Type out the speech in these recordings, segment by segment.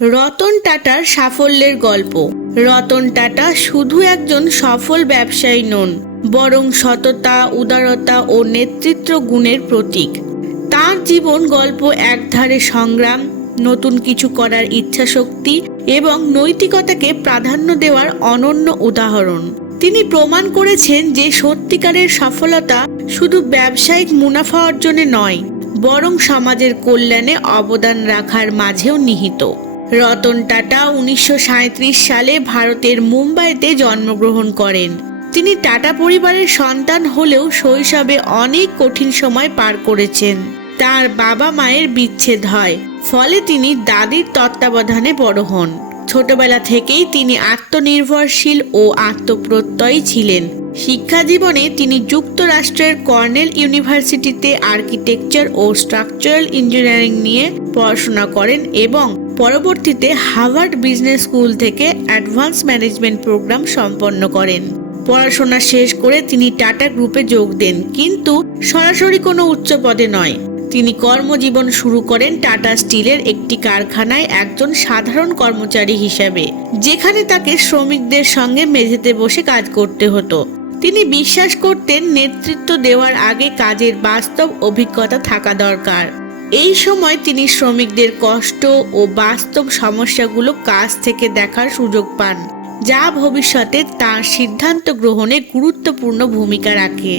রতন টাটার সাফল্যের গল্প। রতন টাটা শুধু একজন সফল ব্যবসায়ী নন, বরং সততা, উদারতা ও নেতৃত্ব গুণের প্রতীক। তার জীবন গল্প একধারে সংগ্রাম, নতুন কিছু করার ইচ্ছাশক্তি এবং নৈতিকতাকে প্রাধান্য দেওয়ার অনন্য উদাহরণ। তিনি প্রমাণ করেছেন যে সত্যিকারের সফলতা শুধু ব্যবসায়িক মুনাফা অর্জনে নয়, বরং সমাজের কল্যাণে অবদান রাখার মাঝেও নিহিত। রতন টাটা 1937 সালে ভারতের মুম্বাইতে জন্মগ্রহণ করেন। তিনি টাটা পরিবারের সন্তান হলেও শৈশবে অনেক কঠিন সময় পার করেছেন। তার বাবা মায়ের বিচ্ছেদ হয়, ফলে তিনি দাদির তত্ত্বাবধানে বড় হন। ছোটবেলা থেকেই তিনি আত্মনির্ভরশীল ও আত্মপ্রত্যয়ী ছিলেন। শিক্ষা জীবনে তিনি যুক্তরাষ্ট্রের কর্নেল ইউনিভার্সিটিতে আর্কিটেকচার ও স্ট্রাকচারাল ইঞ্জিনিয়ারিং নিয়ে পড়াশোনা করেন এবং পরবর্তীতে হার্ভার্ড বিজনেস স্কুল থেকে অ্যাডভান্স ম্যানেজমেন্ট প্রোগ্রাম সম্পন্ন করেন। পড়াশোনা শেষ করে তিনি টাটা গ্রুপে যোগ দেন, কিন্তু সরাসরি কোনো উচ্চ পদে নয়। তিনি কর্মজীবন শুরু করেন টাটা স্টিলের একটি কারখানায় একজন সাধারণ কর্মচারী হিসেবে, যেখানে তাকে শ্রমিকদের সঙ্গে মেঝেতে বসে কাজ করতে হতো। তিনি বিশ্বাস করতেন নেতৃত্ব দেওয়ার আগে কাজের বাস্তব অভিজ্ঞতা থাকা দরকার। এই সময় তিনি শ্রমিকদের কষ্ট ও বাস্তব সমস্যাগুলো কাছ থেকে দেখার সুযোগ পান, যা ভবিষ্যতে তার সিদ্ধান্ত গ্রহণে গুরুত্বপূর্ণ ভূমিকা রাখে।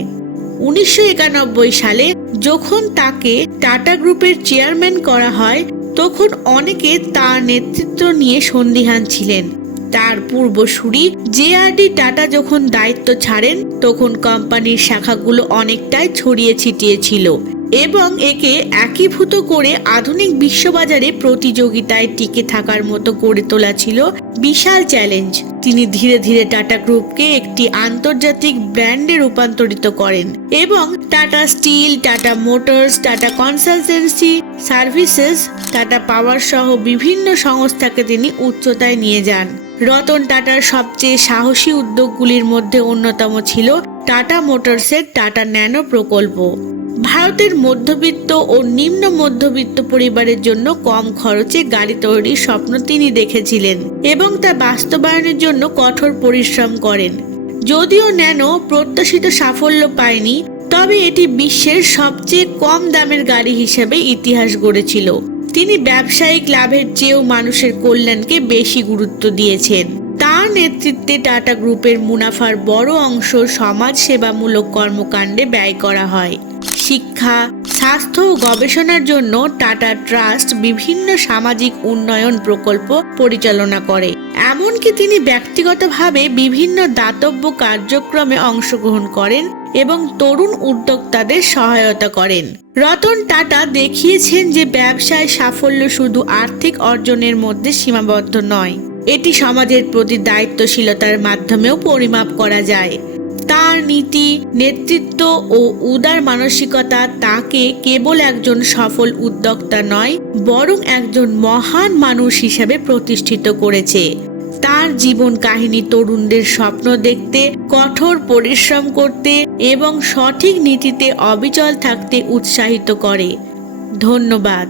1991 সালে যখন তাকে টাটা গ্রুপের চেয়ারম্যান করা হয়, তখন অনেকে তার নেতৃত্ব নিয়ে সন্দিহান ছিলেন। তার পূর্বসূরি জে.আর.ডি. টাটা যখন দায়িত্ব ছাড়েন, তখন কোম্পানির শাখাগুলো অনেকটাই ছড়িয়ে ছিটিয়ে ছিল এবং একে একীভূত করে আধুনিক বিশ্ববাজারে প্রতিযোগিতায় টিকে থাকার মতো গড়ে তোলা ছিল বিশাল চ্যালেঞ্জ। তিনি ধীরে ধীরে টাটা গ্রুপকে একটি আন্তর্জাতিক ব্র্যান্ডে রূপান্তরিত করেন এবং Tata Steel, Tata Motors, Tata Consultancy Services, Tata Power সহ বিভিন্ন সংস্থাকে তিনি উচ্চতায় নিয়ে যান। রতন টাটার সবচেয়ে সাহসী উদ্যোগগুলির মধ্যে অন্যতম ছিল টাটা মোটরসের টাটা ন্যানো প্রকল্প। ভারতের মধ্যবিত্ত ও নিম্ন মধ্যবিত্ত পরিবারের জন্য কম খরচে গাড়ি তৈরির স্বপ্ন তিনি দেখেছিলেন এবং তা বাস্তবায়নের জন্য কঠোর পরিশ্রম করেন। যদিও ন্যানো প্রত্যাশিত সাফল্য পায়নি, তবে এটি বিশ্বের সবচেয়ে কম দামের গাড়ি হিসেবে ইতিহাস গড়েছিল। তিনি ব্যবসায়িক লাভের চেয়েও মানুষের কল্যাণকে বেশি গুরুত্ব দিয়েছেন। তার নেতৃত্বে টাটা গ্রুপের মুনাফার বড় অংশ সমাজ সেবামূলক কর্মকাণ্ডে ব্যয় করা হয়। শিক্ষা, স্বাস্থ্য ও গবেষণার জন্য টাটা ট্রাস্ট বিভিন্ন সামাজিক উন্নয়ন প্রকল্প পরিচালনা করে। এমনকি তিনি ব্যক্তিগতভাবে বিভিন্ন দাতব্য কার্যক্রমে অংশগ্রহণ করেন এবং তরুণ উদ্যোক্তাদের সহায়তা করেন। রতন টাটা দেখিয়েছেন যে ব্যবসায় সাফল্য শুধু আর্থিক অর্জনের মধ্যে সীমাবদ্ধ নয়, এটি সমাজের প্রতি দায়িত্বশীলতার মাধ্যমেও পরিমাপ করা যায়। তার নীতি, নেতৃত্ব ও উদার মানসিকতা তাকে কেবল একজন সফল উদ্যোক্তা নয়, বরং একজন মহান মানুষ হিসেবে প্রতিষ্ঠিত করেছে। তার জীবন কাহিনী তরুণদের স্বপ্ন দেখতে, কঠোর পরিশ্রম করতে এবং সঠিক নীতিতে অবিচল থাকতে উৎসাহিত করে। ধন্যবাদ।